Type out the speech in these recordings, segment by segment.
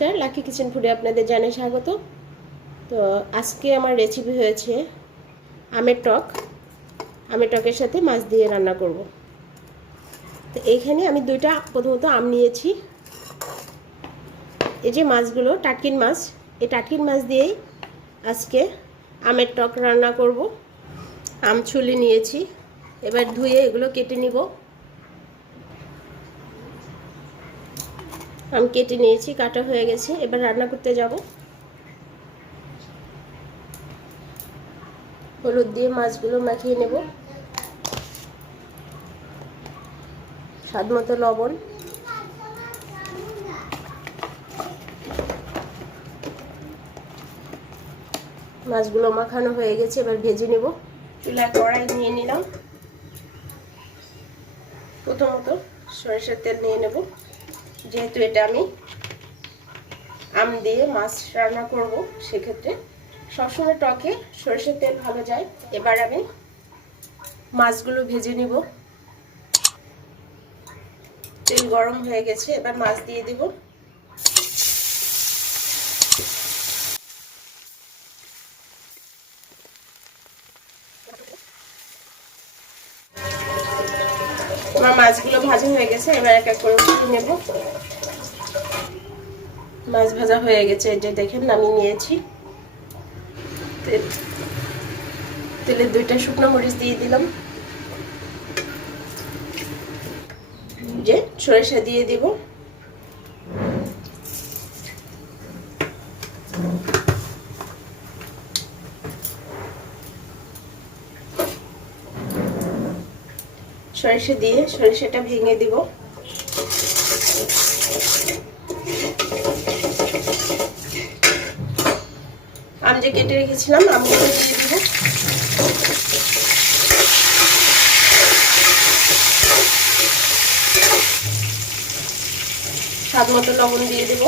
নমস্কার, lucky kitchen ফুডে আপনাদের জানাই স্বাগত। তো আজকে আমার রেসিপি হয়েছে আমের টক। আমের টকের সাথে মাছ দিয়ে রান্না করব। তো এইখানে আমি দুইটা প্রথমত আম নিয়েছি। এই যে মাছগুলো টাটকিন মাছ, এই টাটকিন মাছ দিয়েই আজকে আমের টক রান্না করব। আম ছুলে নিয়েছি, এবার ধুয়ে এগুলো কেটে নিব। আমি কেটে নিয়েছি, কাটা হয়ে গেছে। এবার রান্না করতে যাব। হলুদ দিয়ে মাছগুলো মাখিয়ে নেব, স্বাদ মতো লবণ, মাছগুলো মাখানো হয়ে গেছে। এবার ভেজে নেব। চুলায় কড়াই নিয়ে নিলাম। প্রথমত সরিষার তেল নিয়ে নেব, যেহেতু এটা আমি আম দিয়ে মাছ রান্না করব, সেক্ষেত্রে সবসময় টকে সরিষার তেল ভালো যায়। এবার আমি মাছগুলো ভেজে নিব। তেল গরম হয়ে গেছে, এবার মাছ দিয়ে দিব। আমার মাছগুলো ভাজা হয়ে গেছে, এবার এক এক করে উঠিয়ে নেব। মাছ ভাজা হয়ে গেছে, এই যে দেখেন নামিয়ে নিয়েছি। তেলে দুইটা শুকনো মরিচ দিয়ে দিলাম, যে সরিষা দিয়ে দিব। সরিষা দিয়ে সরিষাটা ভেঙে দিব। আম যে কেটে রেখেছিলাম আমগুলো দিয়ে দিব। স্বাদ মতো লবণ দিয়ে দেব।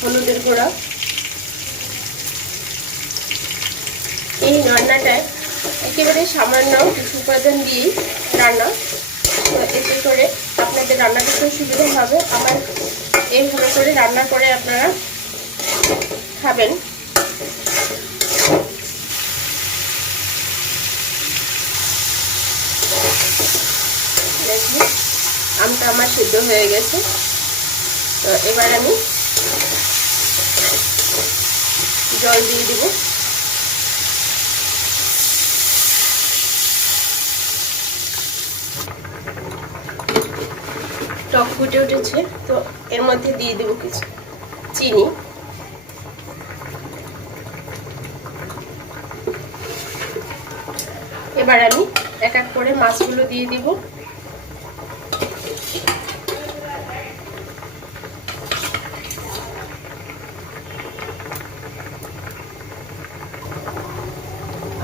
হলুদের গুঁড়া। এই রান্নাটায় একেবারে সামান্য কিছু উপাদান দিয়েই রান্না, তো এতে করে আপনাদের রান্না করতে সুবিধা হবে। আমার এইভাবে করে রান্না করে আপনারা খাবেন। দেখুন আমটা আমার সিদ্ধ হয়ে গেছে। তো এবার আমি জল দিয়ে দিব। টক ফুটে উঠেছে, তো এর মধ্যে দিয়ে দিব কিছু চিনি। এবার আমি এক এক করে মাছগুলো দিয়ে দিব।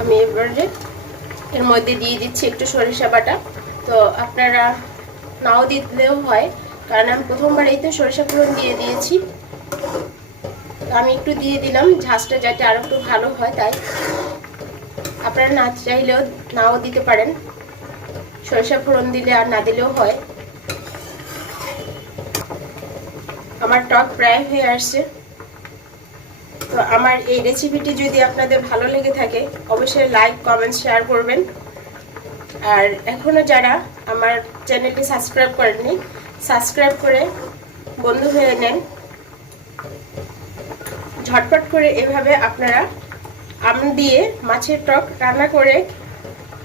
আমি এবারে এর মধ্যে দিয়ে দিচ্ছি একটু সরিষা বাটা। তো আপনারা নাও দিলেও হয়, কারণ আমি প্রথমবার এই তো সরিষা ফোড়ন দিয়ে দিয়েছি। আমি একটু দিয়ে দিলাম, ঝাঁজটা যাতে আরো একটু ভালো হয়, তাই আপনারা না চাইলেও নাও দিতে পারেন। সরিষা ফোড়ন দিলে আর না দিলেও হয়। আমার টক প্রায় হয়ে আসছে। তো আমার এই রেসিপিটি যদি আপনাদের ভালো লেগে থাকে, অবশ্যই লাইক, কমেন্ট, শেয়ার করবেন। আর এখনো যারা আমার চ্যানেলটি সাবস্ক্রাইব করেননি, সাবস্ক্রাইব করে বন্ধু হয়ে নেন। ঝটপট করে এভাবে আপনারা আম দিয়ে মাছের টক রান্না করে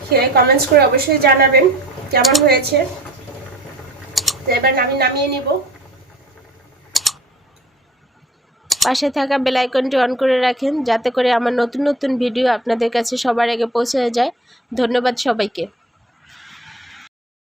খেয়ে কমেন্টস করে অবশ্যই জানাবেন কেমন হয়েছে। তো এবার আমি নামিয়ে নিব। পাশে থাকা বেল আইকনটি অন করে রাখেন, যাতে করে আমার নতুন নতুন ভিডিও আপনাদের কাছে সবার আগে পৌঁছে যায়। ধন্যবাদ সবাইকে।